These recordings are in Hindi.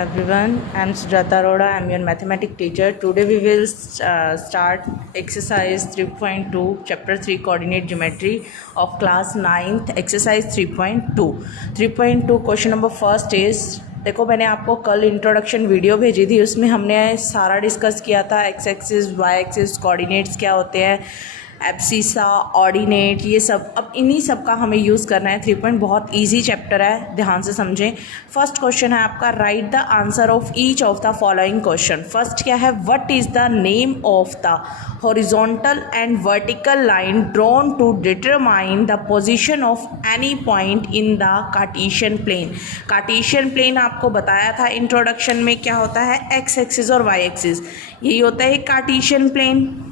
Everyone, I am Sujata Arora. I am your mathematics teacher. Today we will start exercise 3.2, chapter 3, coordinate geometry of class 9th, exercise 3.2. 3.2 question number first is, देखो मैंने आपको कल इंट्रोडक्शन वीडियो भेजी थी, उसमें हमने सारा डिस्कस किया था X axis Y axis coordinates क्या होते हैं, एब्सिसा ऑर्डिनेट, ये सब। अब इन्हीं सब का हमें यूज़ करना है। 3 बहुत इजी चैप्टर है, ध्यान से समझें। फर्स्ट क्वेश्चन है आपका, write the answer of each of the following question. First क्या है, what is the name of the horizontal and vertical line drawn to determine the position of any point in the Cartesian plane. Cartesian plane आपको बताया था इंट्रोडक्शन में, क्या होता है, एक्स एक्सिस और वाई एक्सिस, यही होता है कार्टेशियन प्लेन।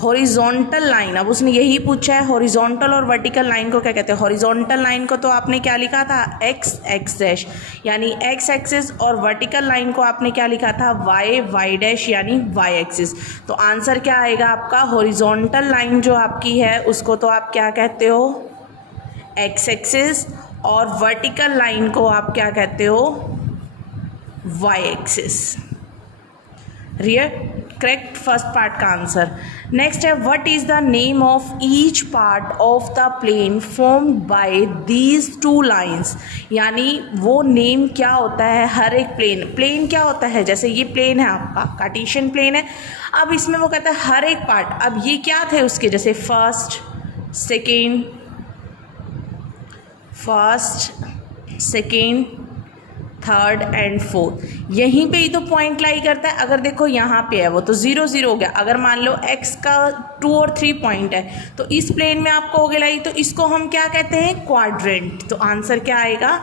हॉरिजॉन्टल लाइन, अब उसने यही पूछा है हॉरिजॉन्टल और वर्टिकल लाइन को क्या कहते हैं। हॉरिजॉन्टल लाइन को तो आपने क्या लिखा था, एक्स एक्स डैश यानी एक्स एक्सिस, और वर्टिकल लाइन को आपने क्या लिखा था, वाई वाई डैश यानी वाई एक्सिस। तो आंसर क्या आएगा आपका, हॉरिजॉन्टल लाइन जो आपकी है उसको तो आप क्या कहते हो, एक्स एक्सिस, और वर्टिकल लाइन को आप क्या कहते हो, Y axis. Correct, first part का आंसर। नेक्स्ट है, what is the name of each part of the plane formed by these two lines, यानी वो नेम क्या होता है हर एक प्लेन क्या होता है, जैसे ये प्लेन है आपका, कार्टेशियन प्लेन है। अब इसमें वो कहता है हर एक पार्ट, अब ये क्या थे उसके, जैसे first second third and fourth, यहीं पे ही तो पॉइंट लाई करता है। अगर देखो यहाँ पे है वो तो 0 0 हो गया। अगर मान लो x का 2 और 3 पॉइंट है तो इस प्लेन में आपको हो गया लाई, तो इसको हम क्या कहते हैं, क्वाड्रेंट। तो आंसर क्या आएगा,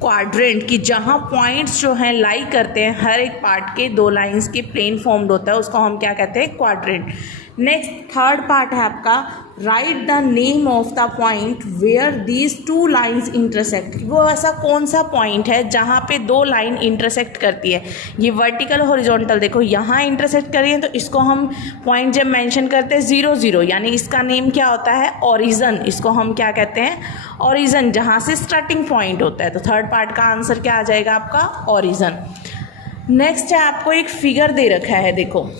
क्वाड्रेंट, की जहाँ पॉइंट्स जो हैं लाई करते हैं हर एक पार्ट के, 2 लाइंस के प्लेन फॉर्म्ड होता है, उसको हम क्या कहते हैं, क्वाड्रेंट। नेक्स्ट थर्ड पार्ट है आपका, write the name of the point where these 2 lines intersect. वो ऐसा कौन सा पॉइंट है जहाँ पे 2 लाइन इंटरसेक्ट करती है। ये वर्टिकल हॉरिजॉन्टल देखो यहाँ इंटरसेक्ट कर रही है, तो इसको हम पॉइंट जब मेंशन करते हैं 0 0, यानी इसका नेम क्या होता है, ओरिजन। इसको हम क्या कहते हैं, ओरिजन, जहाँ से स्टार्टिंग पॉइंट होता है। तो थर्ड पार्ट का आंसर क्या आ जाएगा आपका, ओरिजन। नेक्स्ट है, आपको एक फिगर दे रखा है, देखो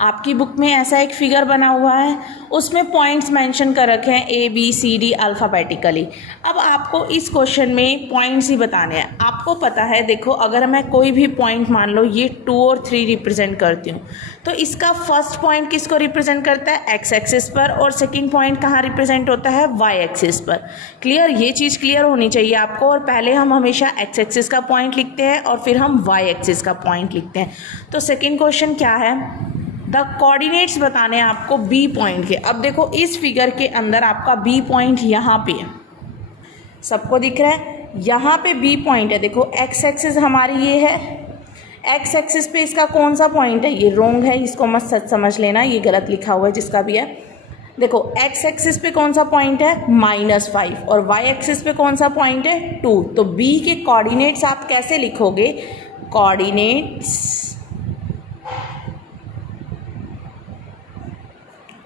आपकी बुक में ऐसा एक फिगर बना हुआ है, उसमें पॉइंट्स मेंशन कर रखे हैं A B C D alphabetically. अब आपको इस क्वेश्चन में पॉइंट्स ही बताने हैं। आपको पता है, देखो अगर मैं कोई भी पॉइंट मान लो ये 2 और 3 रिप्रेजेंट करती हूँ, तो इसका फर्स्ट पॉइंट किसको रिप्रेजेंट करता है, एक्स एक्सिस पर, और सेकेंड पॉइंट कहाँ रिप्रेजेंट होता है, वाई एक्सिस पर। क्लियर, ये चीज़ क्लियर होनी चाहिए आपको। और पहले हम हमेशा एक्स एक्सिस का पॉइंट लिखते हैं और फिर हम वाई एक्सिस का पॉइंट लिखते हैं। तो सेकेंड क्वेश्चन क्या है, द कोऑर्डिनेट्स बताने हैं आपको बी पॉइंट के। अब देखो इस फिगर के अंदर आपका बी पॉइंट यहाँ पे है, सबको दिख रहा है, यहाँ पे बी पॉइंट है। देखो एक्स एक्सिस हमारी ये है, एक्स एक्सिस पे इसका कौन सा पॉइंट है, ये रोंग है, इसको मत सच समझ लेना, ये गलत लिखा हुआ है जिसका भी है। देखो एक्स एक्सिस पे कौन सा पॉइंट है, -5, और वाई एक्सिस पे कौन सा पॉइंट है, 2। तो बी के कोऑर्डिनेट्स आप कैसे लिखोगे, coordinates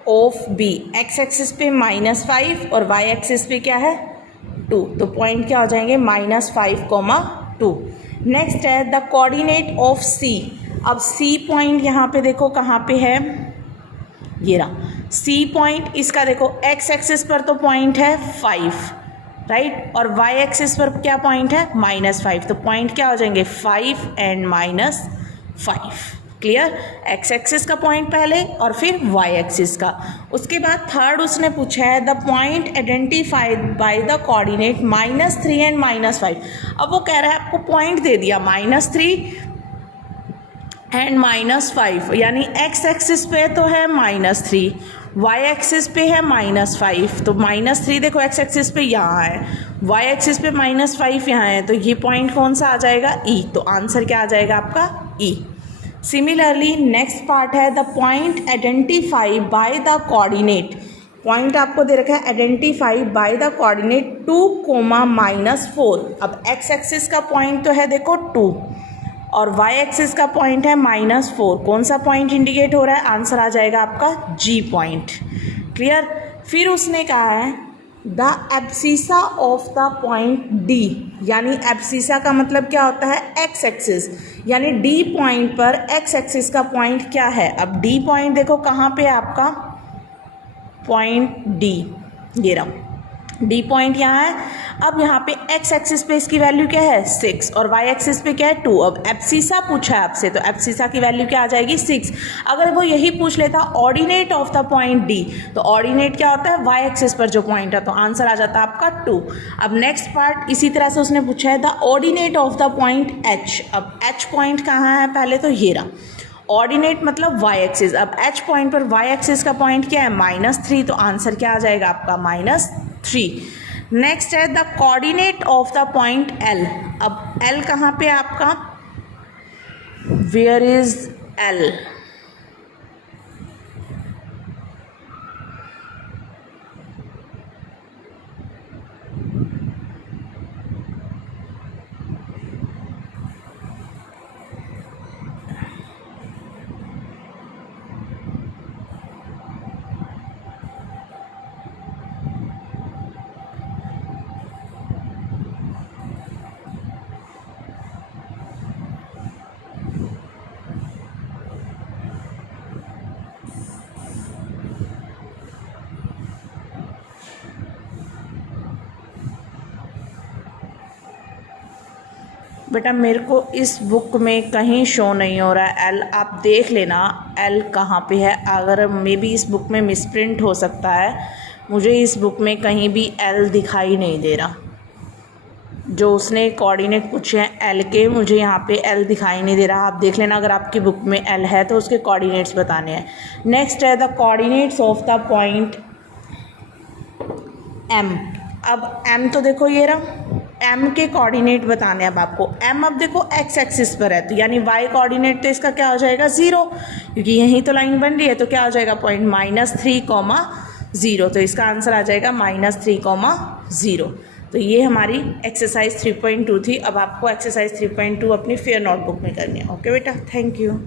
of B, X axis पे -5 और वाई एक्सिस पे क्या है, 2। तो पॉइंट क्या हो जाएंगे, -5, 2। नेक्स्ट है द कोऑर्डिनेट ऑफ सी। अब सी पॉइंट यहाँ पे देखो कहाँ पे है, ये रहा सी पॉइंट। इसका देखो एक्स एक्सिस पर तो पॉइंट है 5, राइट, और वाई एक्सिस पर क्या पॉइंट है, -5। तो पॉइंट क्या हो जाएंगे, 5 एंड -5। क्लियर, एक्स एक्सिस का पॉइंट पहले और फिर वाई एक्सिस का। उसके बाद थर्ड उसने पूछा है, the point identified by the coordinate -3 and -5। अब वो कह रहा है, आपको पॉइंट दे दिया -3 एंड -5, यानी एक्स एक्सिस पे तो है -3, वाई एक्सिस पे है -5। तो -3 देखो एक्स एक्सिस पे यहाँ है, वाई एक्सिस पे -5 यहाँ है, तो ये पॉइंट कौन सा आ जाएगा, ई। तो आंसर क्या आ जाएगा आपका, ई। सिमिलरली नेक्स्ट पार्ट है, the point identify by the coordinate. Point आपको दे रखा है, आइडेंटिफाई बाय द कोऑर्डिनेट 2, -4। अब एक्स एक्सिस का पॉइंट तो है देखो 2, और वाई एक्सिस का पॉइंट है -4। कौन सा पॉइंट इंडिकेट हो रहा है, आंसर आ जाएगा आपका जी पॉइंट। क्लियर। फिर उसने कहा है the abscissa of the point D, यानी एब्सिसा का मतलब क्या होता है, एक्स एक्सिस, यानी डी पॉइंट पर एक्स एक्सिस का पॉइंट क्या है। अब डी पॉइंट देखो कहाँ पे है आपका, पॉइंट डी, ये रहा डी पॉइंट यहाँ है। अब यहाँ पे एक्स एक्सिस पे इसकी वैल्यू क्या है 6 और वाई एक्सिस पे क्या है 2। अब एब्सिसा पूछा है आपसे तो एब्सिसा की वैल्यू क्या आ जाएगी 6। अगर वो यही पूछ लेता ordinate of the point D, तो ऑर्डिनेट क्या होता है वाई एक्सिस पर जो पॉइंट है, तो आंसर आ जाता है आपका 2। अब नेक्स्ट पार्ट इसी तरह से उसने पूछा है the ordinate of the point H. अब एच पॉइंट कहाँ है, पहले तो ये रहा ऑर्डिनेट मतलब वाई एक्सिस। अब एच पॉइंट पर वाई एक्सिस का पॉइंट क्या है -3, तो आंसर क्या आ जाएगा आपका -3। नेक्स्ट है the coordinate of the point L. अब एल कहाँ पे है आपका, वेयर इज एल, बेटा मेरे को इस बुक में कहीं शो नहीं हो रहा है एल, आप देख लेना एल कहाँ पे है। अगर मे बी इस बुक में मिसप्रिंट हो सकता है, मुझे इस बुक में कहीं भी एल दिखाई नहीं दे रहा। जो उसने कोऑर्डिनेट पूछे हैं एल के, मुझे यहाँ पे एल दिखाई नहीं दे रहा। आप देख लेना अगर आपकी बुक में एल है तो उसके कोऑर्डिनेट्स बताने हैं। नेक्स्ट है the coordinates of the point M. अब एम तो देखो ये रहा, एम के कोऑर्डिनेट बताने हैं अब आपको। एम अब देखो एक्स एक्सिस पर है, तो यानी वाई कोऑर्डिनेट तो इसका क्या हो जाएगा 0, क्योंकि यहीं तो लाइन बन रही है। तो क्या हो जाएगा पॉइंट -3, 0, तो इसका आंसर आ जाएगा -3, 0। तो ये हमारी एक्सरसाइज 3.2 थी। अब आपको एक्सरसाइज 3.2 अपनी फेयर नोटबुक में करनी है। ओके बेटा, थैंक यू।